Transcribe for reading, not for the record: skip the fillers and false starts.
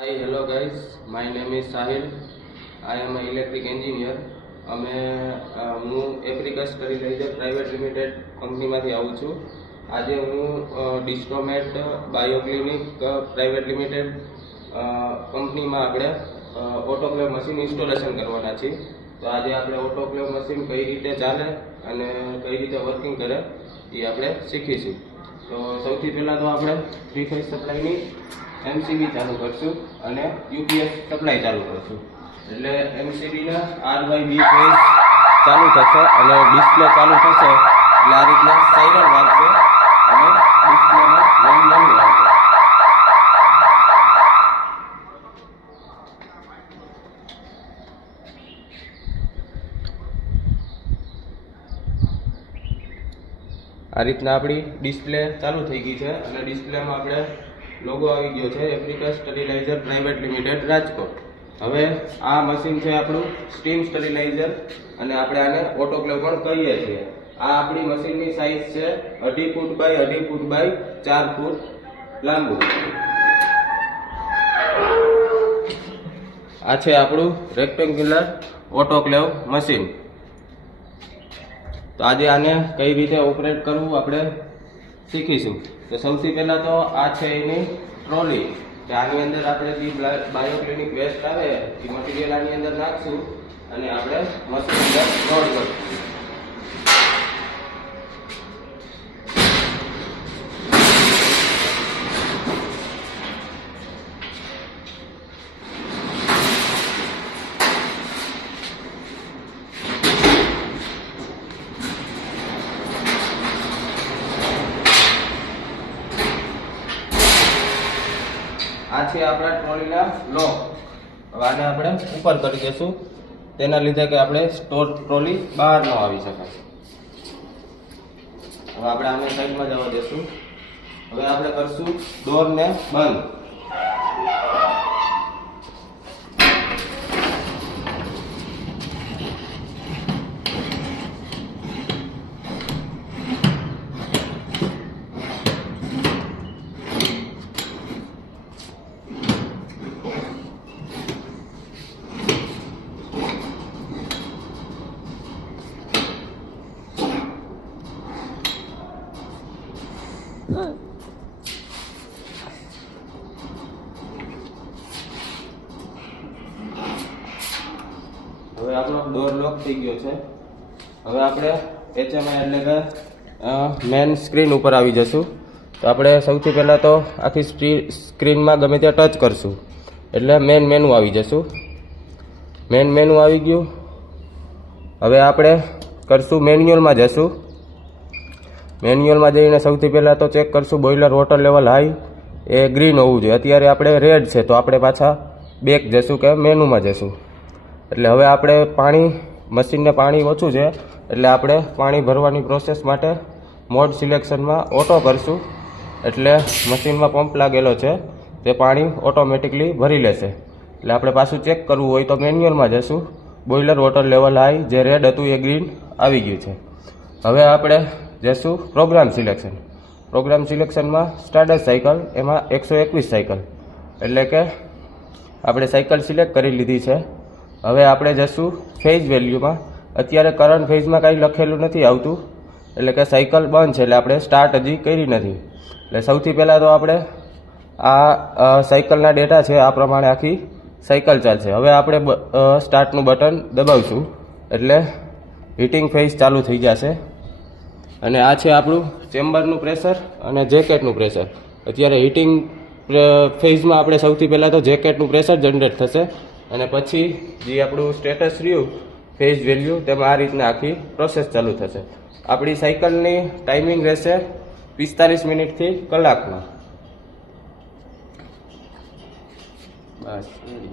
Hi, hello guys. My name is Sahil. I am an electric engineer. હું એપ્રિકસ સ્ટરીલાઇઝર private limited કંપનીમાંથી આવું છું. આજે હું ડિસ્ટ્રોમેટ બાયોક્લિનિક પ્રાઇવેટ લિમિટેડ કંપનીમાં આપણે ઓટોક્લેવ મશીન ઇન્સ્ટોલેશન કરવાના છીએ. તો આજે આપણે ઓટોક્લેવ મશીન કઈ રીતે ચાલે અને કઈ રીતે વર્કિંગ કરે એ આપણે શીખીશું. તો સૌથી પહેલાં તો આપણે 3 ફેઝ સપ્લાયની MCB ચાલુ કરશું અને UPS સપ્લાય ચાલુ કરશું. એટલે MCBના R/B ફેઝ ચાલુ થશે અને ડિસ્પ્લે ચાલુ થશે એટલે આ રીતના સાયરન વાગશે અને ડિસ્પ્લેમાં મેન્યુ આવશે. આ રીતના આપણી ડિસ્પ્લે ચાલુ થઈ ગઈ છે અને ડિસ્પ્લેમાં આપણે લોગો આવી ગયો છે એપ્રિકસ સ્ટરીલાઇઝર પ્રાઇવેટ લિમિટેડ રાજકોટ. હવે આ મશીન છે આપણું સ્ટીમ સ્ટરીલાઇઝર અને આપણે આને ઓટોક્લેવ પણ કહીએ છીએ. આ આપણી મશીનની સાઇઝ છે 2.5 ફૂટ બાય 2.5 ફૂટ બાય 4 ફૂટ લાંબુ. આ છે આપણું રેક્ટેન્ગ્યુલર ઓટોક્લેવ મશીન. તો આજે આને કઈ રીતે ઓપરેટ કરવું આપણે શીખીશું. તો સૌથી પહેલાં તો આ છે એની ટ્રોલી. કે આની અંદર આપણે જે બાયોક્લિનિક વેસ્ટ આવે એ મટીરિયલ આની અંદર નાખશું અને આપણે મશીન અંદર લોડ કરશું. આ છે આપણા ટ્રોલીના લોક. હવે આને આપણે ઉપર કરી દઈશું તેના લીધે કે આપણે ટ્રોલી બહાર ન આવી શકાય. હવે આપણે આને સાઈડમાં જવા દઈશું. હવે આપણે કરશું ડોરને બંધ. હવે આપણો ડોર લોક થઈ ગયો છે. હવે આપણે HMI એટલે કે મેન સ્ક્રીન ઉપર આવી જશું. તો આપણે સૌથી પહેલાં તો આખી સ્ક્રીનમાં ગમે ત્યાં ટચ કરશું એટલે મેન મેનુ આવી જશું. મેન મેનુ આવી ગયું. હવે આપણે કરશું મેન્યુઅલમાં જશું. મેન્યુઅલમાં જઈને સૌથી પહેલાં તો ચેક કરશું બોઇલર વોટર લેવલ હાઈ એ ગ્રીન હોવું જોઈએ. અત્યારે આપણે રેડ છે તો આપણે પાછા બેક જશું કે મેનુમાં જશું. એટલે હવે આપણે મશીનને પાણી ઓછું છે એટલે આપણે પાણી ભરવાની પ્રોસેસ માટે મોડ સિલેક્શનમાં ઓટો કરશું. એટલે મશીનમાં પંપ લાગેલો છે તે પાણી ઓટોમેટિકલી ભરી લેશે. એટલે આપણે પાછું ચેક કરવું હોય તો મેન્યુઅલમાં જશું. બોઇલર વોટર લેવલ હાઈ જે રેડ હતું એ ગ્રીન આવી ગયું છે. હવે આપણે જશું પ્રોગ્રામ સિલેક્શન. પ્રોગ્રામ સિલેક્શનમાં સ્ટાર્ટર સાયકલ એમાં 121 સાયકલ એટલે કે આપણે સાયકલ સિલેક્ટ કરી લીધી છે. હવે આપણે જશું ફેઝ વેલ્યુમાં. અત્યારે કરંટ ફેઝમાં કાંઈ લખેલું નથી આવતું એટલે કે સાયકલ બંધ છે એટલે આપણે સ્ટાર્ટ હજી કરી નથી. એટલે સૌથી પહેલાં તો આપણે આ સાયકલના ડેટા છે આ પ્રમાણે આખી સાયકલ ચાલશે. હવે આપણે સ્ટાર્ટનું બટન દબાવશું એટલે હીટિંગ ફેઝ ચાલુ થઈ જશે. અને આ છે આપણું ચેમ્બરનું પ્રેશર અને જેકેટનું પ્રેશર. અત્યારે હીટિંગ ફેઝમાં આપણે સૌથી પહેલાં તો જેકેટનું પ્રેશર જનરેટ થશે અને પછી જે આપણું સ્ટેટસ રહ્યું ફેઝ વેલ્યુ તેમાં આ રીતના આખી પ્રોસેસ ચાલુ થશે. આપણી સાયકલની ટાઈમિંગ રહેશે 45 મિનિટથી કલાકમાં. બસ.